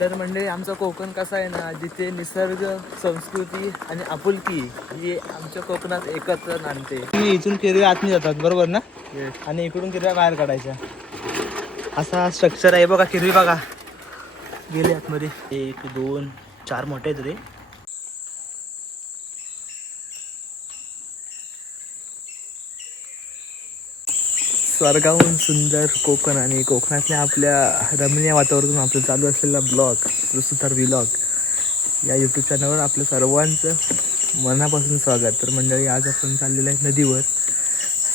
तर म्हणजे आमचा कोकण कसा आहे ना जिथे निसर्ग संस्कृती आणि आपुलकी ही आमच्या कोकणात एकत्र नांदते. तुम्ही इथून किरव्या आतमध्ये जातात बरोबर ना? आणि इकडून किरव्या बाहेर काढायच्या. असा स्ट्रक्चर आहे. बघा किरवी बघा. गेले आतमध्ये. एक दोन चार मोठे आहेत रे. स्वर्गाहून सुंदर कोकण आणि कोकणातल्या आपल्या रमणीय वातावरणातून आपलं चालू असलेला ब्लॉग जो सुतार या यूट्यूब चॅनलवर आपलं सर्वांचं मनापासून स्वागत. तर मंडळी आज आपण चाललेलं आहे नदीवर.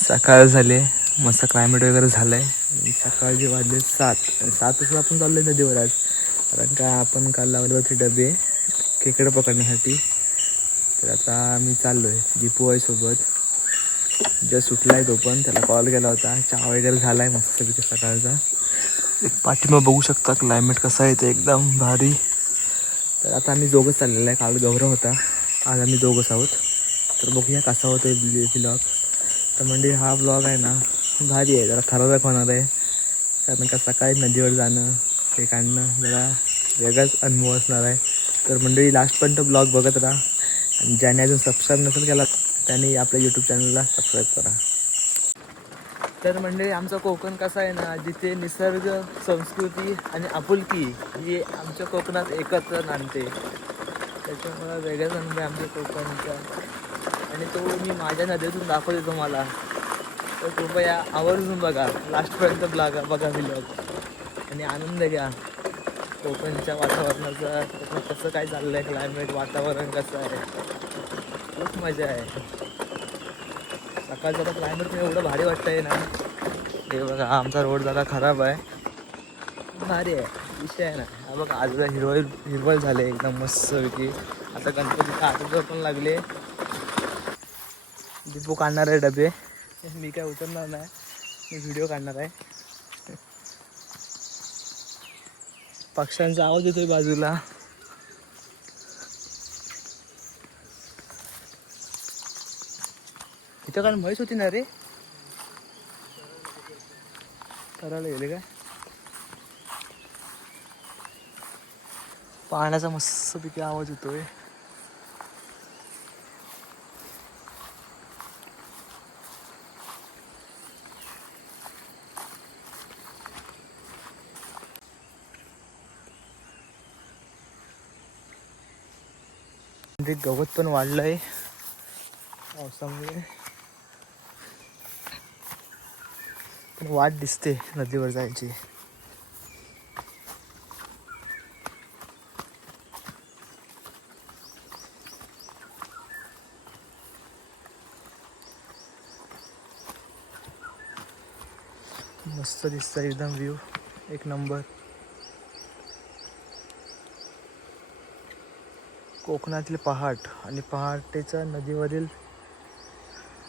सकाळ झाले मस्त क्लायमेट वगैरे झालं आहे सकाळचे वाजले सात. सात वाजता आपण चाललो आहे नदीवर आज. कारण का आपण काल लावले होते डबे खेकडं पकडण्यासाठी. तर आता मी चाललो आहे दीपू आहे जस्ट सुटला आहे तो पण त्याला कॉल केला होता. चहा वगैरे झाला आहे मस्तपैकी सकाळचा. एक पाठिंबा बघू शकता क्लायमेट कसा आहे ते एकदम भारी. तर आता आम्ही दोघंच चाललेलं आहे. काल गौरव होता आज आम्ही दोघंच आहोत. तर बघूया कसा होतो ब्लॉग तर म्हणजे हा ब्लॉग आहे ना भारी आहे. जरा खराब होणार आहे. कारण का सकाळी नदीवर जाणं ते काढणं जरा वेगळाच अनुभव असणार आहे. तर मंडळी लास्टपर्यंत ब्लॉग बघत राहा. आणि ज्याने अजून सबस्क्राईब नसेल केला त्यांनी आपल्या यूट्यूब चॅनलला सबस्क्राईब करा. तर म्हणजे आमचा कोकण कसा आहे ना जिथे निसर्ग संस्कृती आणि आपुलकी ही आमच्या कोकणात एकत्र नांदते. त्याच्यामुळं वेगळाच अनुभव आहे आमच्या कोकणचा. आणि तो मी माझ्या नदीतून दाखवतो तुम्हाला. तर कृपया आवर्जून बघा लास्टपर्यंत ब्लॉग बघा व्हिलॉग आणि आनंद घ्या. कोकणच्या वातावरणाचा कसं काय चाललं आहे क्लायमेट वातावरण कसं आहे? खूप मजा आहे. सकाळचं आता क्लायमेट एवढं भारी वाटतंय ना. हे बघा आमचा रोड जरा खराब आहे. भारी आहे. विषय आहे ना. हा बघा आजूला हिरवळ हिरवळ झाले एकदम मस्त पैकी आता गणपतीचा आठवडा पण लागले. दीपू काढणार आहे डबे. मी काय उतरणार नाही. मी व्हिडिओ काढणार आहे. पक्ष्यांचा आवाज येतोय बाजूला. तिथं काल म्हैस होती ना रे करायला गेले काय पाण्याचा मस्तपैकी आवाज येतोय गवत पण वाढलंय पावसामुळे पण वाट दिसते नदीवर जायची. मस्त दिसतं एकदम व्ह्यू एक नंबर कोकणातील पहाट आणि पहाटेचा नदीवरील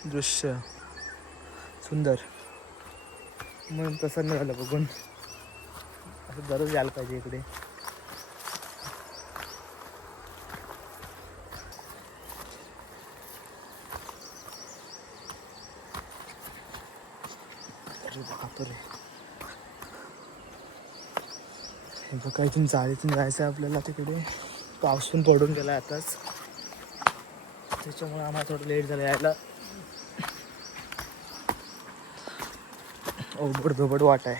दृश्य सुंदर. म्हणून प्रसन्न झालं बघून. असं दररोज यायला पाहिजे इकडे. हे बघा इथून जाळीतून जायचं आहे आपल्याला तिकडे. पाऊस पण पडून गेला आताच. त्याच्यामुळे आम्हाला थोडं लेट झालं यायला. ओबड धोबड वाट आहे.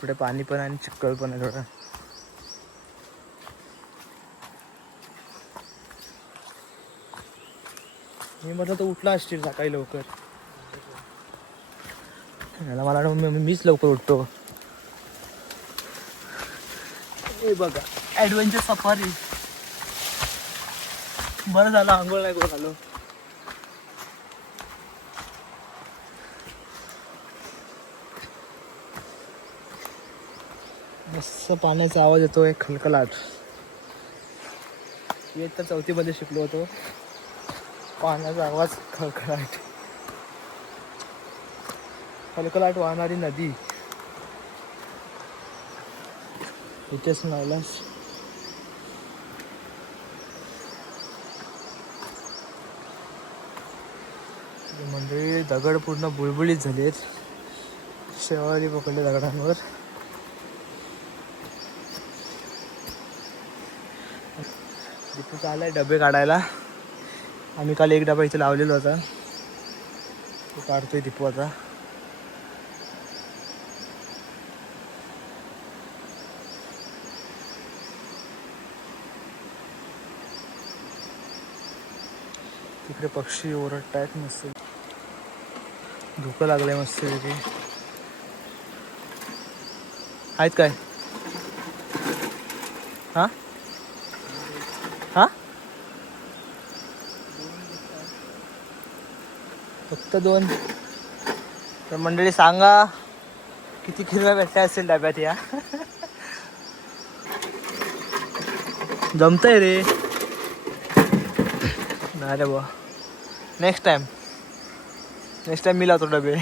पुढे पाणी पण आहे आणि चिक्कल पण आहे थोडं. मी म्हटलं तर उठला असतील सकाळी लवकर. याला मला मीच लवकर उठतो. हे बघा ॲडव्हेंचर सफारी बरं झालं आंघोळ नाही करून आलो मस्त पाण्याचा आवाज येतो एक खलखलाट. इयत्ता चौथीमध्ये शिकलो होतो. पाण्याचा आवाज खलखलाट. खलखलाट वाहणारी नदी. इथेच नायलास मंडळी दगड पूर्ण बुळबुळीत झालेत. शेवाळी पकडले दगडांवर. दीपू चाललाय डबे काढायला. आम्ही काल एक डबा इथे लावलेला होता. तो काढतोय दीपू आता. तिकडे पक्षी ओरडतायत मस्त. धुकं लागलंय मस्त तिथे आहेत काय? हां हा? फक्त दोन. तर मंडळी सांगा किती किलो भेटल्या असेल डब्यात या? जमतंय रे. नाही रे बा नेक्स्ट टाइम नेक्स्ट टाइम मी लावतो डबे.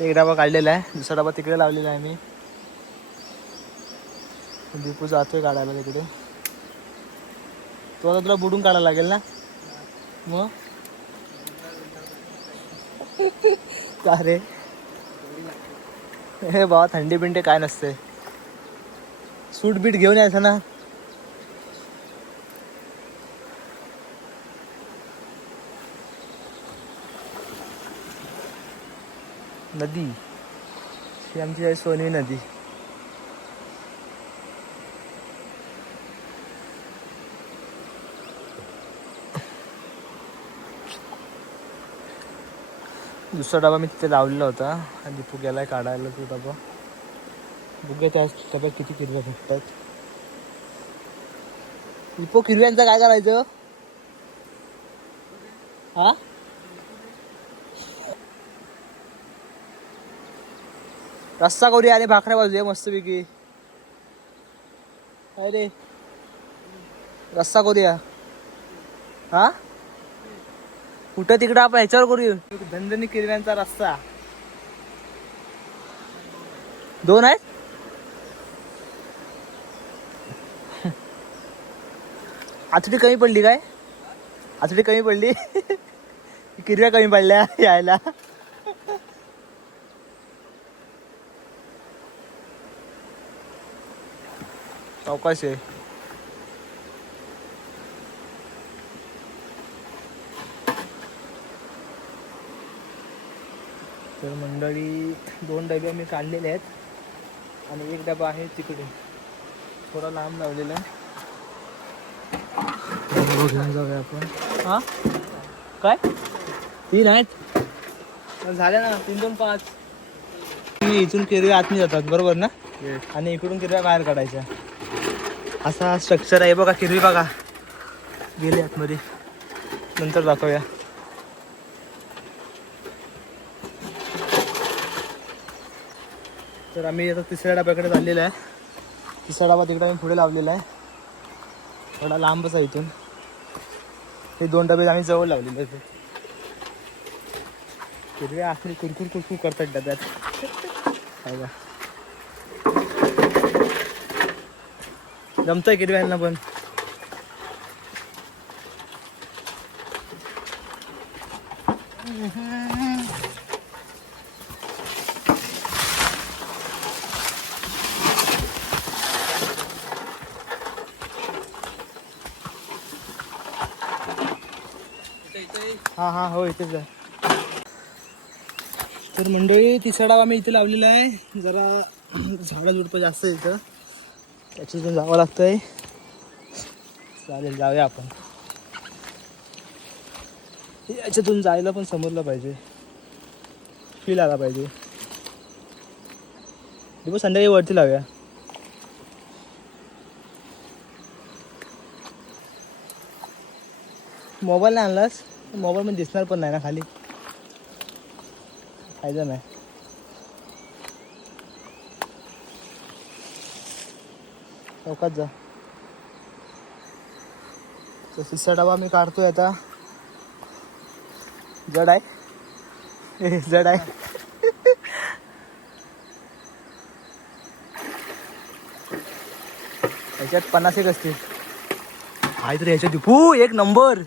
एक डबा काढलेला आहे दुसरा डबा तिकडे लावलेला आहे मी. दीपू जातोय काढायला तिकडे. तो आता तुला बुडून काढायला लागेल ना? मग? का रे हे बाबा थंडी बिंडी काय नसते. सूट बीट घेऊन यायचं ना? नदी. ही आमची आहे सोनी नदी. दुसरा डबा मी तिथे लावलेला होता. आणि दीपू गेलाय काढायला तो डबा. बुग्या त्या डब्यात किती किरव्या भेटतात. दीपू किरव्यांचं काय करायचं? हा? रस्सा करूया आणि भाकऱ्या बाजूया मस्तपैकी. काय रे? रस्सा करूया. हा? कुठं तिकडं आपण ह्याच्यावर करूया धनधनी किरव्यांचा रस्सा दोन आहेत? आथडी कमी पडली काय? आथडी कमी पडली? किरव्या कमी पडल्या यायला. चौकाश आहे. तर मंडळी दोन डबे मी काढलेले आहेत. आणि एक डबा आहे तिकडे. थोडा लांब लावलेला आहे. घेऊन जाऊया आपण. हा? काय? तीन आहेत? झाल्या ना. तीन दोन पाच. तुम्ही इथून किरव्या आतमी जातात बरोबर ना? आणि इकडून किरव्या बाहेर काढायच्या. असा स्ट्रक्चर आहे. बघा किरवी बघा. गेले आतमध्ये. नंतर दाखवूया. तर आम्ही आता तिसऱ्या डब्याकडे चाललेलो आहे. तिसरा डबा तिकडे आम्ही पुढे लावलेला आहे. थोडा लांबच आहे इथून. हे दोन डबे आम्ही जवळ लावलेले आहेत. हिरव्या आखरी कुरकुर कुरकुर करतात डब्यात. का जमतंय किरव्यांना पण? हा हा हो इथेच आहे. तर मंडळी तिसरा डावा मी इथे लावलेला आहे. जरा झाडं झुडपं जास्त आहे इथं. त्याच्यातून जावं लागतंय. चालेल जाऊया आपण. याच्यातून जायला पण समजलं पाहिजे. फील आला पाहिजे. दिवस संध्याकाळी वरती लावूया. मोबाईल नाही आणलास? मोबाईल मध्ये दिसणार पण नाही ना खाली. फायदा नाही. चौकात जा. तर तिसरा डबा मी काढतोय आता. जड आहे. जड आहे. याच्यात पन्नास एक असतील. आहे तर ह्याच्यात एक नंबर.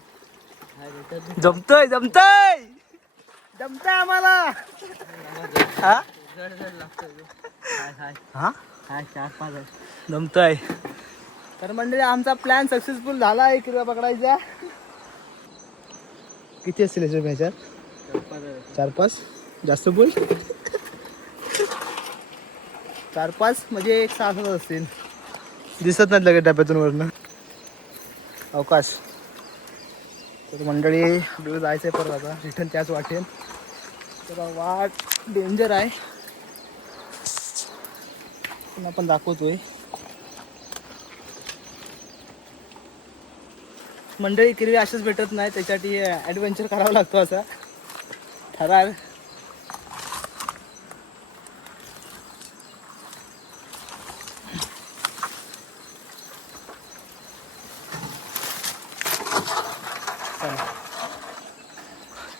जमतय जमतय! जमतय आम्हाला. हा? हा? हा चार पाच जमतोय. तर मंडळी आमचा प्लॅन सक्सेसफुल झाला आहे किरव्या पकडायचा. किती असतील याच्या ह्याच्यात चार पाच आहे चार पाच जास्त बोल. चार पाच म्हणजे एक सहा सात असतील. दिसत नाहीत लगेच डब्यातून वरनं. अवकाश. तर मंडळी आपल्याला जायचं आहे परत आता. रिटर्न त्याच वाटेल. तर वाट डेंजर आहे. पण आपण दाखवतोय. मंडळी किरवी अशाच भेटत नाही. त्याच्यासाठी ॲडव्हेंचर करावं लागतो असा. ठराव.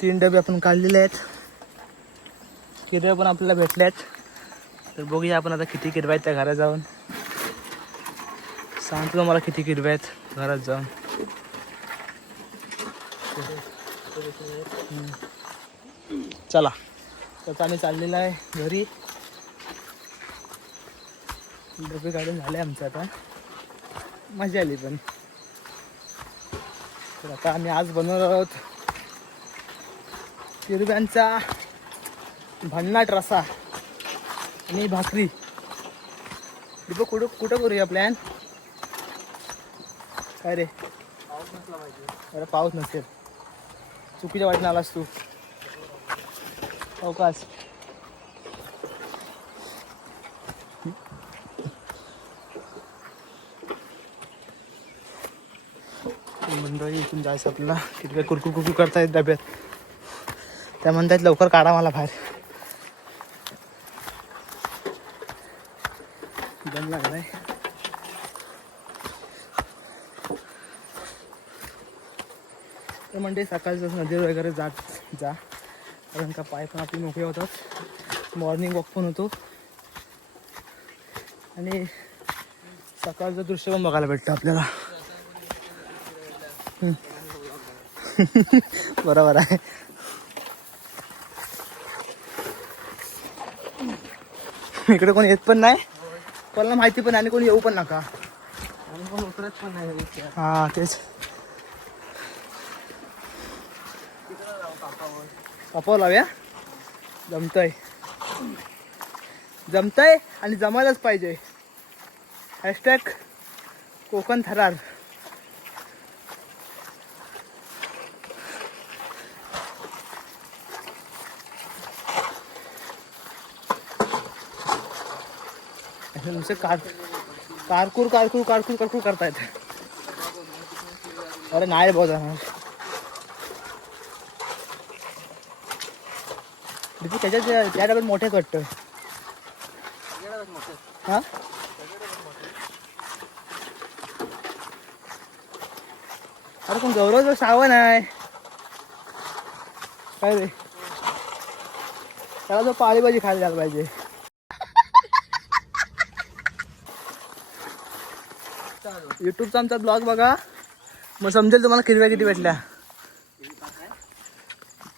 तीन डबे आपण काढलेले आहेत. किरव्या पण आपल्याला भेटल्यात तर बघूया आपण आता किती किरव्या आहेत त्या घरात जाऊन. सांगतो मला किती किरव्या आहेत घरात जाऊन. चला. तर आम्ही चाललेला आहे घरी. डबे काढून झाले आमचं आता. मजा आली पण. तर आता आम्ही आज बनवणार आहोत किरव्यांचा भन्नाट रसा आणि भाकरी. दीपक कुठं कुठं करूया प्लॅन काय रे? अरे पाऊस नसेल. चुकीच्या वाटेने आलास तू. हो अवकाश मंडळी इथून जायचं आपल्याला. किती कुरकुर कुरकुर करतायत डब्यात. त्या म्हणतात लवकर काढा मला बाहेर. दम लागलाय तर म्हणजे सकाळचं नदीवर वगैरे जात जा. कारण का पाय पण आपले मोकळे होतात. मॉर्निंग वॉक पण होतो. आणि सकाळचं दृश्य पण बघायला भेटतं आपल्याला. बरोबर आहे. इकडे कोणी येत पण नाही. कोणाला माहिती पण आणि कोणी येऊ पण नका. पण उतरत पण नाही हा तेच. पापा लावूया. जमतय. जमतय आणि जमायलाच पाहिजे. हॅशटॅग कोकण थरार. नुसते कार कारकूर कारकूर कारकूर कारकूर करतायत. अरे नाही भाऊ जाणार. दीपू त्याच्यात त्या डब्यात मोठे कट्ट हा? अरे पण गौरव सावण आहे. काय रे? त्याला जो पाळीभाजी खायला द्यायला पाहिजे. युट्यूबचा आमचा ब्लॉग बघा. मग समजेल तुम्हाला किरव्या किती भेटल्या.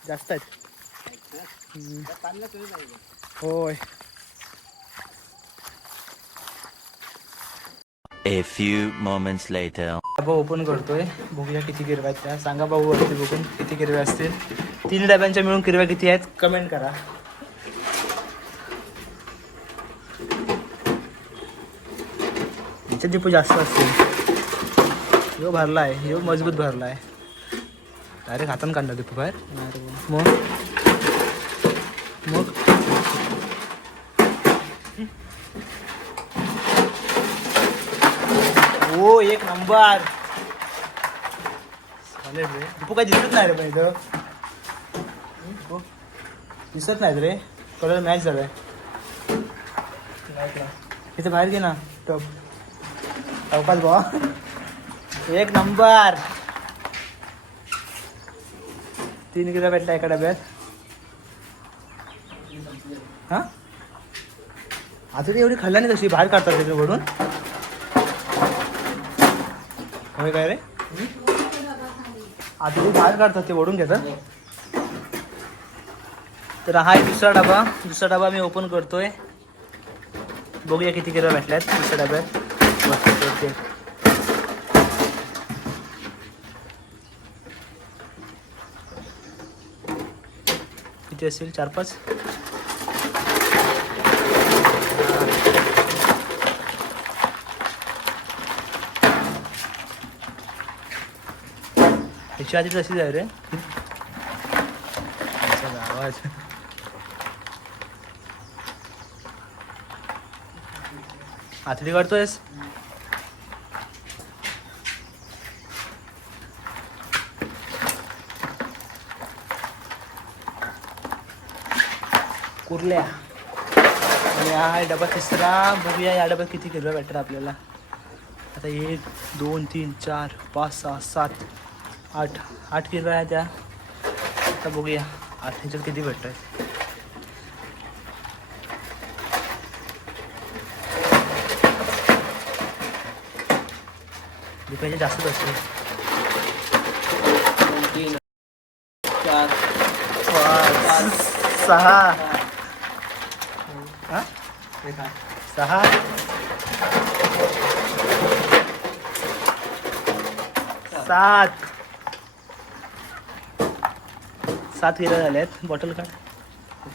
जास्त आहेत. होय. A few moments later. डबा ओपन करतोय. बघूया किती किरव्या आहेत त्या. सांगा भाऊ वरती बघून किती किरव्या असतील. तीन डब्यांच्या मिळून किरव्या किती आहेत कमेंट करा. याच्या दीपू जास्त असतील. ह्यो भरला आहे ह्यो मजबूत भरला आहे डायरेक्ट हातान काढला दीपू बाहेर. मग? मग? हो एक नंबर. चालेल रे. दीपू काय दिसत नाही रे पण दिसत नाहीत रे. कलर मॅच झालाय. इथं बाहेर घे ना. टप. अवकाश बा एक नंबर. तीन किलो भेटला एका डब्यात हा? आता ती एवढी खाल्ला नाही तशी बाहेर काढतात तिकडे वडून होय काय रे? आता ते बाहेर काढतात ते ओढून घेतात. तर हा एक दुसरा डबा. दुसरा डबा मी ओपन करतोय. बघूया किती किलो भेटल्यात. दुसऱ्या डब्यात किती असतील चार पाच. याची आधी कशी आहे. रे आवाज. आथडी काढतोयस? उरल्या. आणि हा डबा तिसरा बघूया या डब्यात किती किलो भेटतात आपल्याला. आता एक दोन तीन चार पाच सहा सात आठ आठ किलो आहे त्या. आता बघूया आठ ह्याच्यात किती भेटत आहेत रुपयाचे जास्तच असते दोन तीन चार पाच सहा सहा। सात। सात किलो झाले आहेत. बॉटल काढ.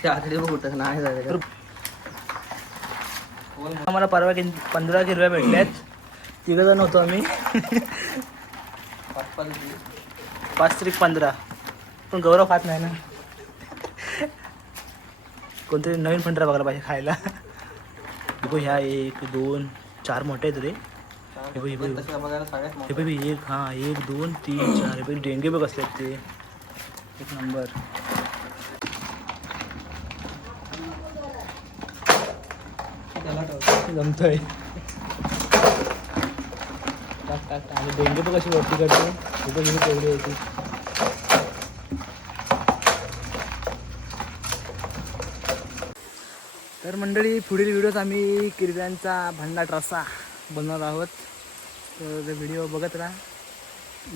ते आकडे बघ कुठं नाही झालं आम्हाला परवा किती पंधरा किलो भेटले आहेत. तिघ जण होतो आम्ही. पाच पाच होती. पाच तरी पंधरा. पण गौरव खात नाही ना. कोणतरी नवीन पंधरा बघायला पाहिजे खायला. बघू ह्या एक दोन चार मोठे आहेत रे. हे बघ, हे बघ, हे बघायला सगळ्यात हे मोठं. बघ एक हा एक दोन तीन चार. हे बघ डेंगे बघ असले ते. एक नंबर. त्याला ठेव. जमतोय. टाक टाक टाक. आणि डेंगे बघ कशी वरती करते हे बघ ही तेवढी होती. तर मंडळी पुढील व्हिडिओत आम्ही किरव्यांचा भांडाट रस्सा बनवणार आहोत. तर व्हिडिओ बघत राहा.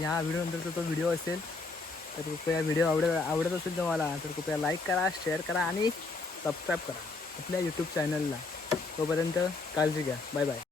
या व्हिडिओनंतर तो व्हिडिओ असेल. तर कृपया व्हिडिओ आवडत आवडत असेल तुम्हाला तर कृपया लाईक करा शेअर करा आणि सबस्क्राईब करा आपल्या यूट्यूब चॅनलला तोपर्यंत काळजी घ्या. Bye bye